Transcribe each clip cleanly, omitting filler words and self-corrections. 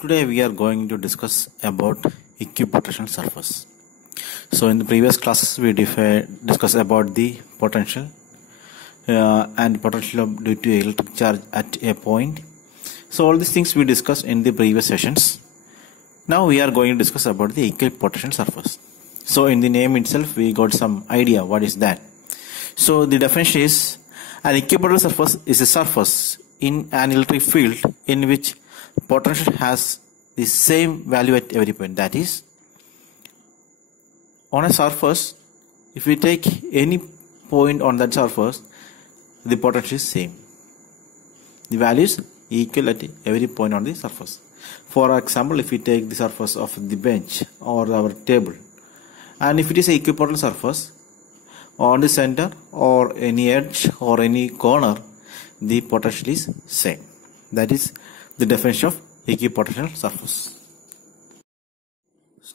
Today we are going to discuss about equipotential surface. So in the previous classes we discussed about the potential and potential due to electric charge at a point. So all these things we discussed in the previous sessions. Now we are going to discuss about the equipotential surface. So in the name itself we got some idea what is that. So the definition is an equipotential surface is a surface in an electric field in which potential has the same value at every point. That is, on a surface, if we take any point on that surface, the potential is same. The value is equal at every point on the surface. For example, if we take the surface of the bench or our table, and if it is an equipotential surface, on the center or any edge or any corner, the potential is same. That is the definition of equipotential surface.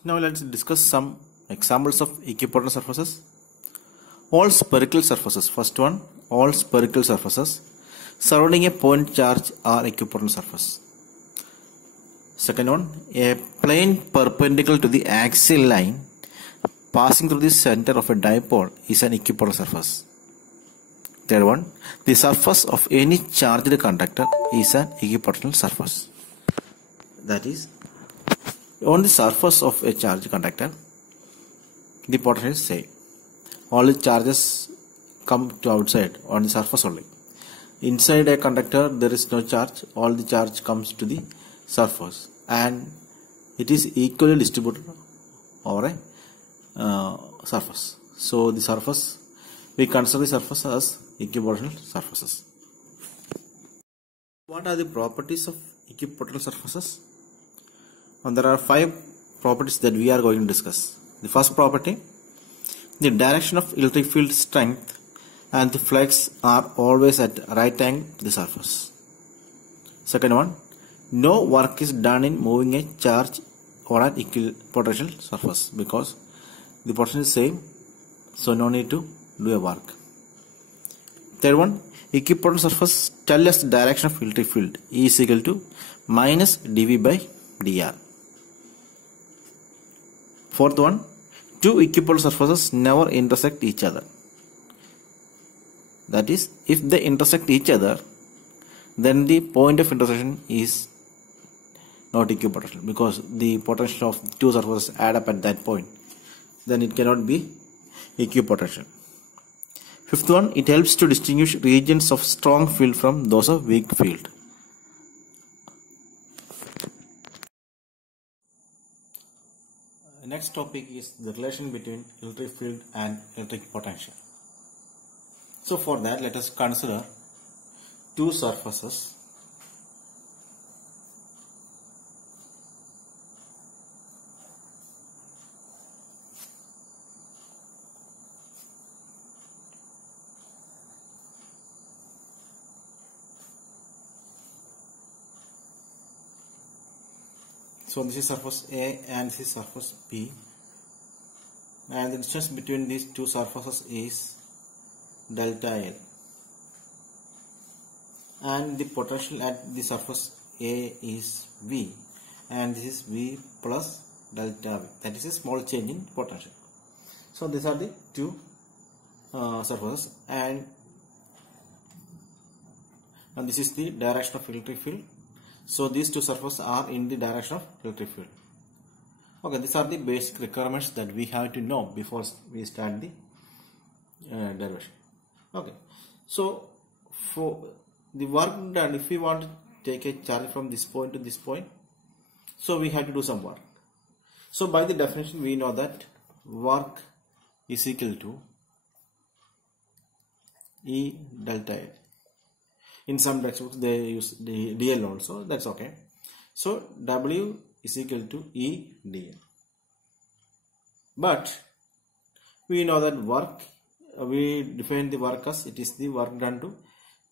Now let's discuss some examples of equipotential surfaces. All spherical surfaces. First one, all spherical surfaces surrounding a point charge are equipotential surface. Second one, a plane perpendicular to the axial line passing through the center of a dipole is an equipotential surface. Third one, the surface of any charged conductor is an equipotential surface. That is, on the surface of a charged conductor, the potential is same. All the charges come to outside on the surface only. Inside a conductor there is no charge. All the charge comes to the surface and it is equally distributed over a surface. So the surface, we consider the surface as equipotential surfaces. What are the properties of equipotential surfaces? And there are 5 properties that we are going to discuss. The first property, the direction of electric field strength and the flux are always at right angle to the surface. Second one, no work is done in moving a charge on an equipotential surface because the potential is same, so no need to do a work. Third one, equipotential surface tell us the direction of electric field E is equal to minus dV by dr. Fourth one, two equipotential surfaces never intersect each other. That is, if they intersect each other, then the point of intersection is not equipotential because the potential of two surfaces add up at that point. Then it cannot be equipotential. Fifth one, it helps to distinguish regions of strong field from those of weak field. The next topic is the relation between electric field and electric potential. So for that, let us consider two surfaces. So this is surface A and this is surface B, and the distance between these two surfaces is delta L, and the potential at the surface A is V, and this is V plus delta V. That is a small change in potential. So these are the two surfaces, and this is the direction of electric field. So these two surfaces are in the direction of electric field. Okay, these are the basic requirements that we have to know before we start the derivation. Okay, so for the work done, if we want to take a charge from this point to this point, so we have to do some work. So by the definition we know that work is equal to E delta L. In some textbooks they use the dl also, that's okay. So W is equal to E dl. But we know that work, we define the work as it is the work done to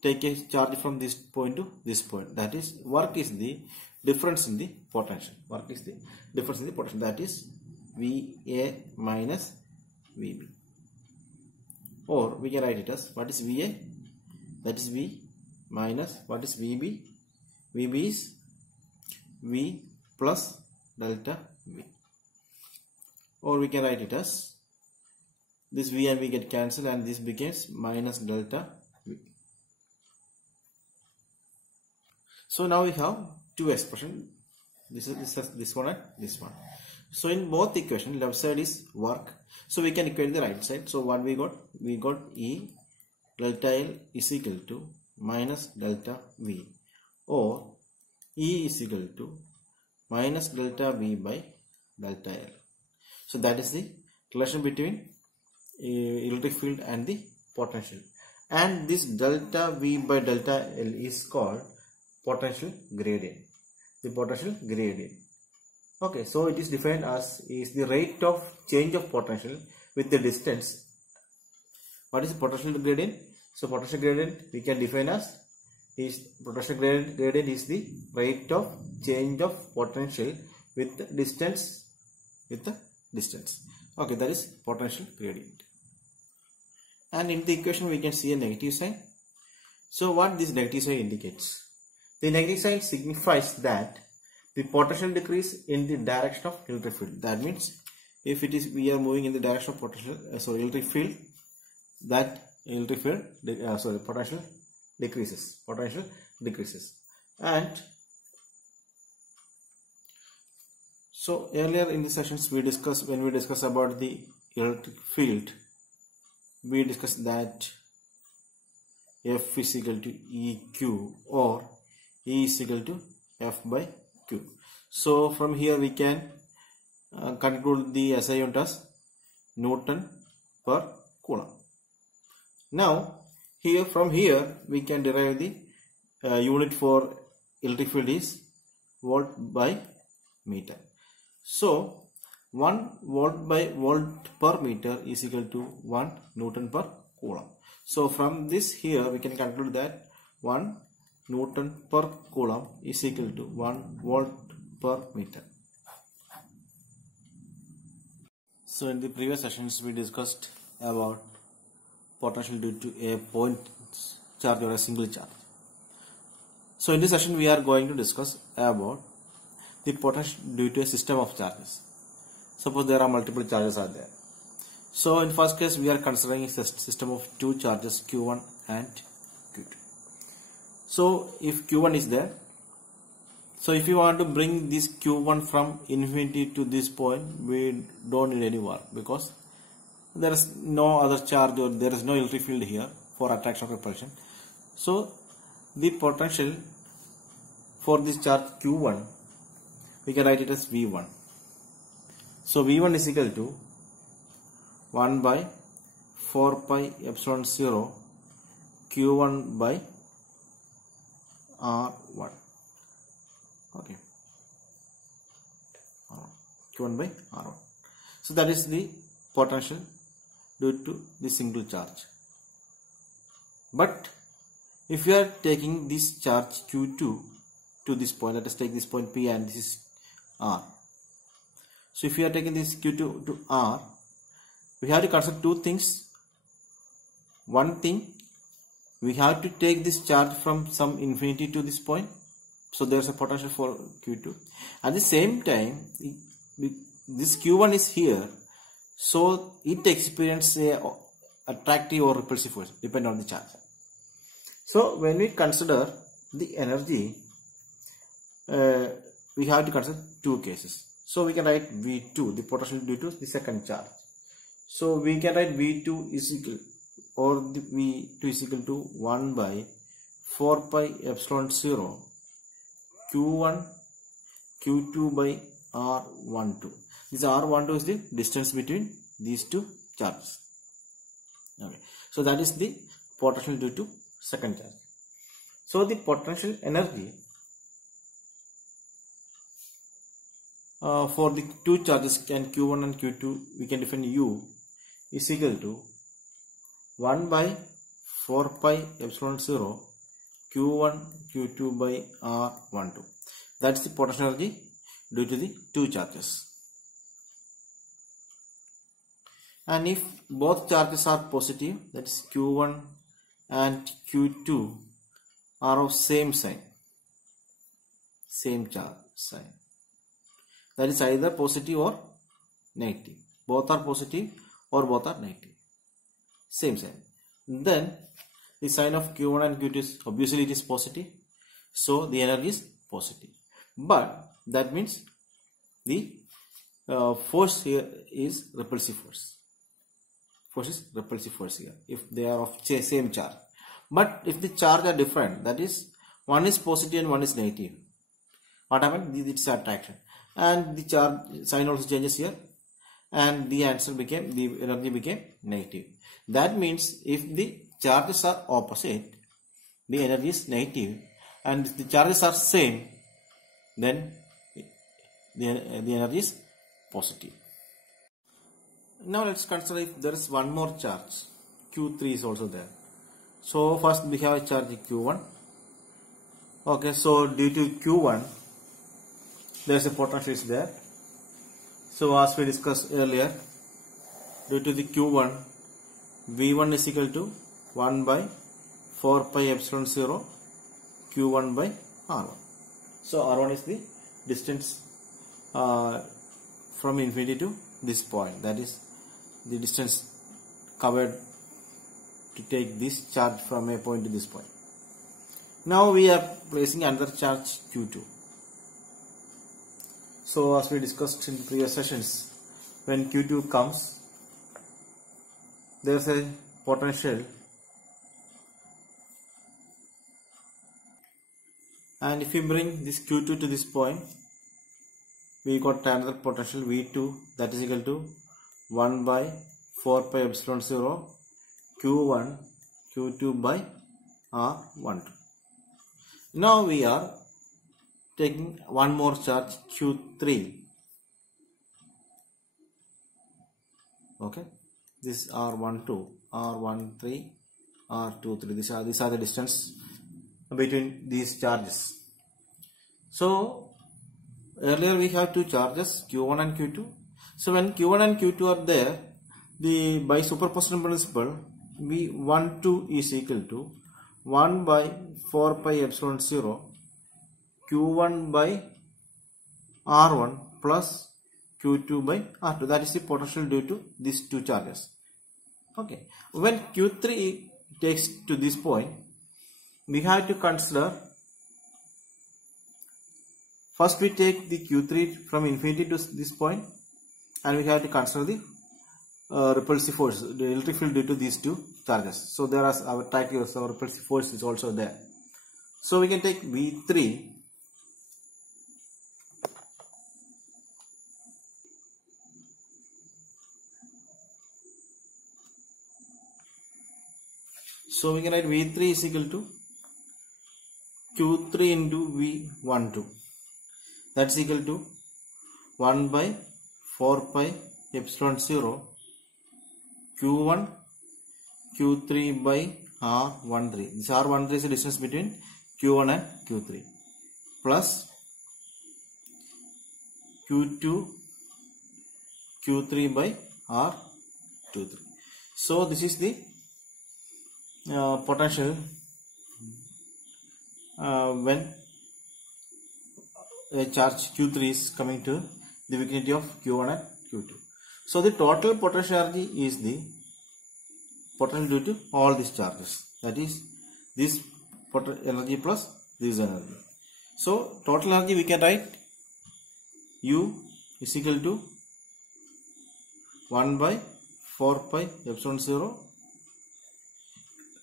take a charge from this point to this point. That is, work is the difference in the potential. Work is the difference in the potential. That is VA minus VB. Or we can write it as, what is VA? That is V minus what is VB? VB is V plus delta V. Or we can write it as this V and V get cancelled and this becomes minus delta V. So now we have two expressions. This one and this one. So in both equations, left side is work. So we can equate the right side. So what we got? We got E delta L is equal to minus delta V, or E is equal to minus delta V by delta L. So that is the relation between electric field and the potential. And this delta V by delta L is called potential gradient. The potential gradient. Okay, so it is defined as is the rate of change of potential with the distance. What is the potential gradient? So potential gradient we can define as potential gradient is the rate of change of potential with the distance. Okay, that is potential gradient. And in the equation we can see a negative sign. So what this negative sign indicates? The negative sign signifies that the potential decrease in the direction of electric field. That means if it is we are moving in the direction of electric field, that potential decreases. And so earlier in the sessions when we discuss about the electric field, we discussed that F is equal to EQ or E is equal to F by Q. So from here we can conclude the SI unit as Newton per Coulomb. Now from here we can derive the unit for electric field is volt by meter. So 1 volt by volt per meter is equal to 1 Newton per Coulomb. So from this here we can conclude that 1 Newton per Coulomb is equal to 1 volt per meter. So in the previous sessions we discussed about potential due to a point charge or a single charge. So in this session we are going to discuss about the potential due to a system of charges. Suppose there are multiple charges are there. So in first case we are considering a system of two charges Q1 and Q2. So if Q1 is there, so if you want to bring this Q1 from infinity to this point, we don't need any work because there is no other charge or there is no electric field here for attraction or repulsion. So the potential for this charge Q1, we can write it as V1. So V1 is equal to 1 by 4 pi epsilon 0 Q1 by R1. Okay, Q1 by R1. So that is the potential due to the single charge. But if you are taking this charge Q2 to this point, let us take this point P and this is R. So if you are taking this Q2 to R, we have to consider two things. One thing, we have to take this charge from some infinity to this point. So there is a potential for Q2. At the same time, this Q1 is here. So it experiences a attractive or repulsive force depending on the charge. So when we consider the energy, we have to consider two cases. So we can write V2, the potential due to the second charge. So we can write V2 is equal, or the V2 is equal to 1 by 4 pi epsilon 0 Q1 Q2 by R12. This R12 is the distance between these two charges. Okay, so that is the potential due to second charge. So the potential energy for the two charges Q1 and Q2, we can define U is equal to 1 by 4 pi epsilon 0 Q1 Q2 by R12. That's the potential energy due to the two charges. And if both charges are positive, that is Q1 and Q2 are of same sign, same charge sign, That is either positive or negative. Both are positive or both are negative. Same sign. Then the sign of Q1 and Q2 is obviously it is positive. So the energy is positive. But that means the force here is repulsive force. Force is repulsive force here if they are of same charge. But if the charge are different, that is one is positive and one is negative, what happened? It's attraction, and the charge sign also changes here, and the energy became negative. That means if the charges are opposite, the energy is negative, and if the charges are same, then the energy is positive. Now let's consider if there is one more charge, Q3 is also there. So first we have a charge Q1. Okay, so due to Q1, there is a potential is there. So as we discussed earlier, due to the Q1, V1 is equal to 1 by 4 pi epsilon 0 Q1 by R1. So R1 is the distance from infinity to this point, that is the distance covered to take this charge from a point to this point. Now we are placing another charge Q2. So as we discussed in previous sessions, when Q2 comes, there is a potential, and if we bring this Q2 to this point, we got another potential V2, that is equal to 1 by 4 pi epsilon 0 Q1 Q2 by R12. Now we are taking one more charge Q3. Okay, this R12, R13, R23. These are the distance between these charges. So earlier we have two charges Q1 and Q2. So when Q1 and Q2 are there, by superposition principle, V12 is equal to 1 by 4 pi epsilon 0 Q1 by R1 plus Q2 by R2. That is the potential due to these two charges. Okay. When Q3 takes to this point, we have to consider, first we take the Q3 from infinity to this point, and we have to consider the repulsive force, the electric field due to these two charges. So there are our attractive, our repulsive force is also there. So we can take V3 So we can write V3 is equal to Q3 into V12. That's equal to 1 by 4 pi epsilon 0 Q1 Q3 by R13. This R13 is the distance between Q1 and Q3 plus Q2 Q3 by R23. So this is the potential when a charge Q3 is coming to the vicinity of Q1 and Q2. So the total potential energy is the potential due to all these charges, that is this energy plus this energy. So total energy we can write U is equal to 1 by 4 pi epsilon 0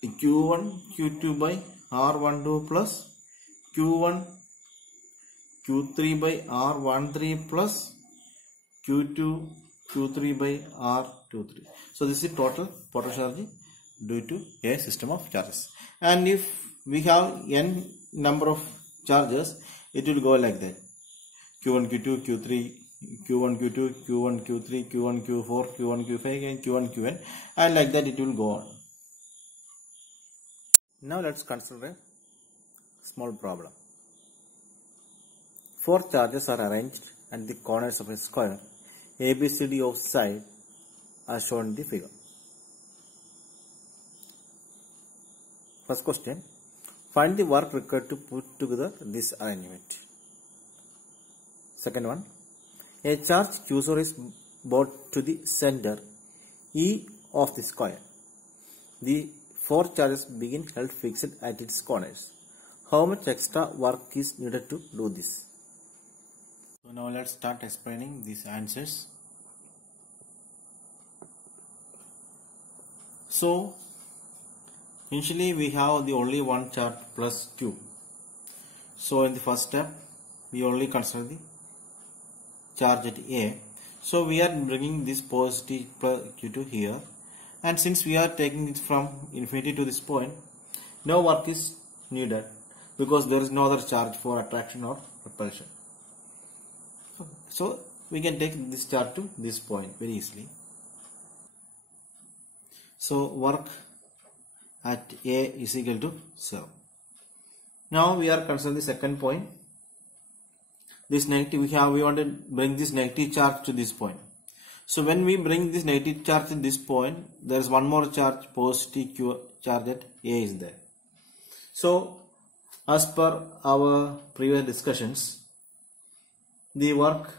Q1 Q2 by R12 plus Q1 Q3 by R13 plus Q2 Q3 by R23. So this is total potential energy due to a system of charges. And if we have n number of charges, it will go like that: Q1 Q2 Q3 Q1 Q2 Q1 Q3 Q1 Q4 Q1 Q5 and Q1 Qn, and like that it will go on. Now let's consider a small problem. 4 charges are arranged at the corners of a square ABCD of side as shown in the figure. First question: find the work required to put together this arrangement. Second one: A charge q0 is brought to the center E of the square. The four charges begin held fixed at its corners. How much extra work is needed to do this? So now let's start explaining these answers. So initially we have the only one charge plus q. So in the first step we only consider the charge at A. So we are bringing this positive q2 here, and since we are taking it from infinity to this point, no work is needed because there is no other charge for attraction or repulsion. So we can take this charge to this point very easily. So work at A is equal to 0. Now we are considering the second point. This negative we want to bring this negative charge to this point. So when we bring this negative charge to this point, there is one more charge, positive q charge at A is there. So as per our previous discussions, the work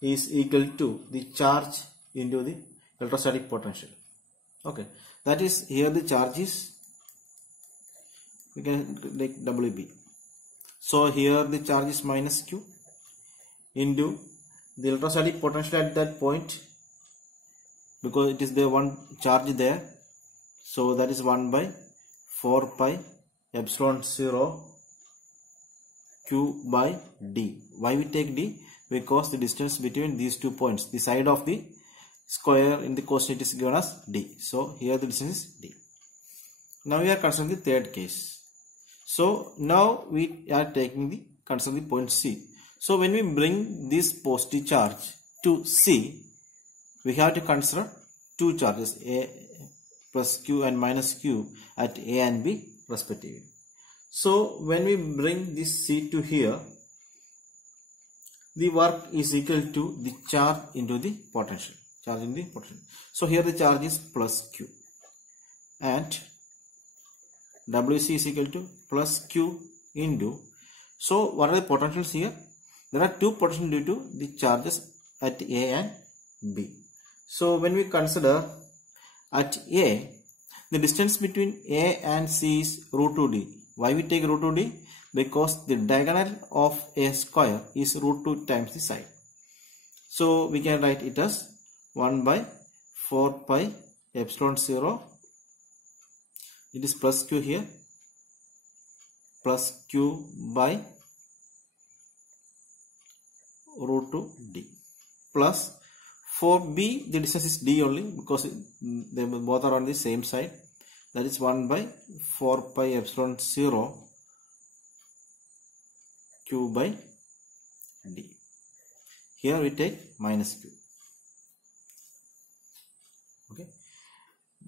is equal to the charge into the electrostatic potential. Okay, that is, here the charge is, we can take WB. So here the charge is minus q into the electrostatic potential at that point, because it is the one charge there. So that is 1 by 4 pi epsilon 0 q by d. Why we take d? Because the distance between these 2 points, the side of the square in the quotient is given as d. So here the distance is d. Now we are considering the third case. So now we are considering the point C. So when we bring this positive charge to C, we have to consider two charges, A plus q and minus q at A and B respectively. So when we bring this C to here, the work is equal to the charge into the potential. So here the charge is plus q and WC is equal to plus q into. So what are the potentials here? There are two potentials due to the charges at A and B. So when we consider at A, the distance between A and C is root 2d. Why we take root 2d? Because the diagonal of a square is root 2 times the side. So we can write it as 1 by 4 pi epsilon 0. It is plus q here, plus q by root 2d, plus for B the distance is d only because they both are on the same side. That is 1 by 4 pi epsilon 0 q by d. Here we take minus q. Okay.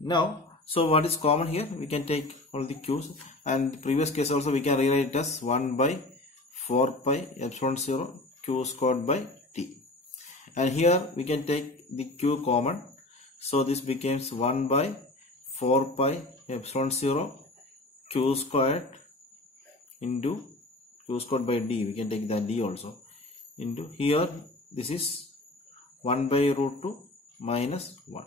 Now, so what is common here? We can take all the q's, and the previous case also we can rewrite it as 1 by 4 pi epsilon 0 q squared by t. And here we can take the q common. So this becomes 1 by 4 pi epsilon 0 q squared into q squared by d. We can take the d also into here. This is 1 by root 2 minus 1.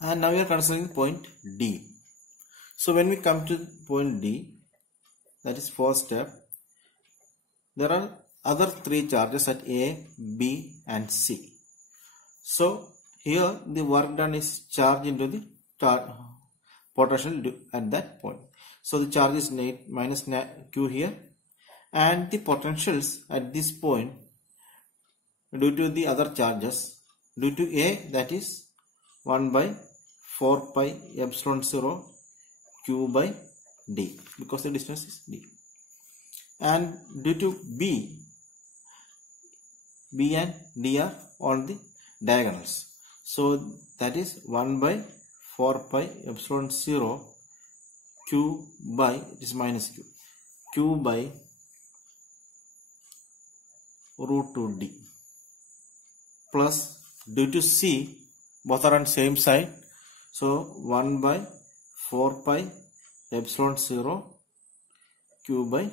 And now we are considering point D. So when we come to point D, that is first step, there are other three charges at A, B and C. So here the work done is charge into the potential at that point. So the charge is minus q here, and the potentials at this point due to the other charges, due to A, that is 1 by 4 pi epsilon 0 q by d, because the distance is d. And due to B and D are on the diagonals. So that is 1 by 4 pi epsilon 0 q by, it is minus q by root 2d, plus due to C both are on same side, so 1 by 4 pi epsilon 0 q by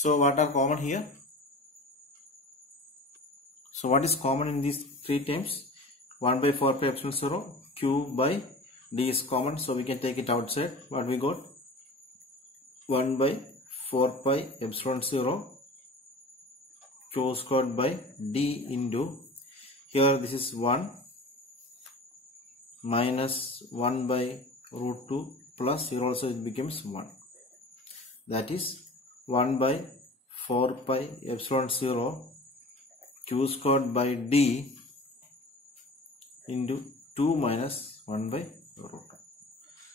So what are common here? So what is common in these three terms? 1 by 4 pi epsilon 0 q by d is common, so we can take it outside. What we got? 1 by 4 pi epsilon 0 q squared by d into, here this is 1 minus 1 by root 2 plus here also it becomes 1. That is 1 by 4 pi epsilon 0 q squared by d into 2 minus 1 by root 2.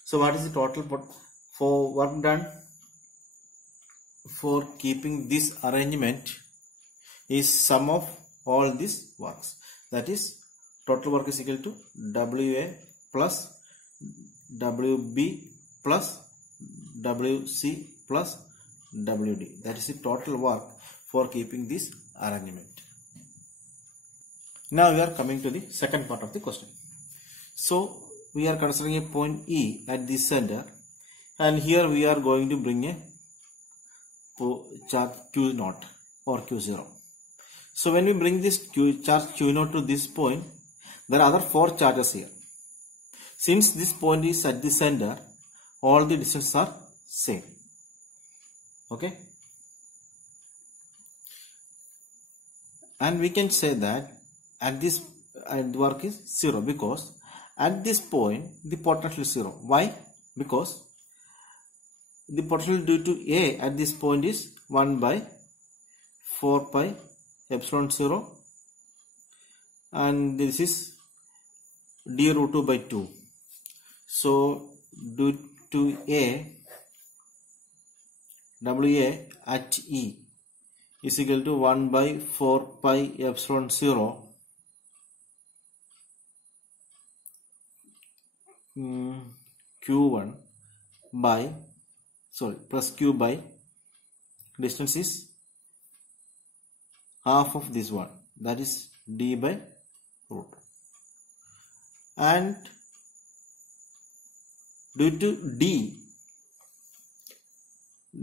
So what is the total for work done for keeping this arrangement is sum of all these works. That is total work is equal to WA plus WB plus WC plus WD. That is the total work for keeping this arrangement. Now we are coming to the second part of the question. So we are considering a point E at the center, and here we are going to bring a charge Q0 or Q0. So when we bring this charge Q0 to this point, there are other 4 charges here. Since this point is at the center, all the distances are same. Okay. And we can say that at this work is 0 because at this point the potential is 0. Why? Because the potential due to A at this point is 1 by 4 pi epsilon 0 and this is d root 2 by 2. So due to A, WA at E is equal to 1 by 4 pi epsilon 0 Q1 by plus Q by distance is half of this one, that is d by root, and due to D,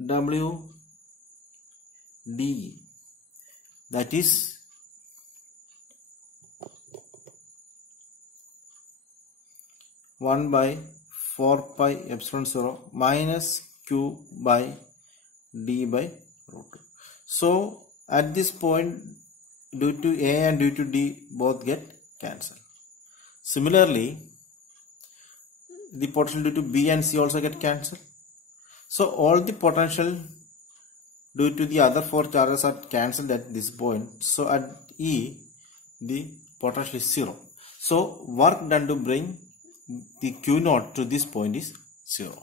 W D, that is one by 4 pi epsilon 0 minus Q by D by root 2. So at this point, due to A and due to D both get cancelled. Similarly, the potential due to B and C also get cancelled. So all the potential due to the other 4 charges are cancelled at this point. So at E, the potential is 0. So work done to bring the Q0 to this point is 0.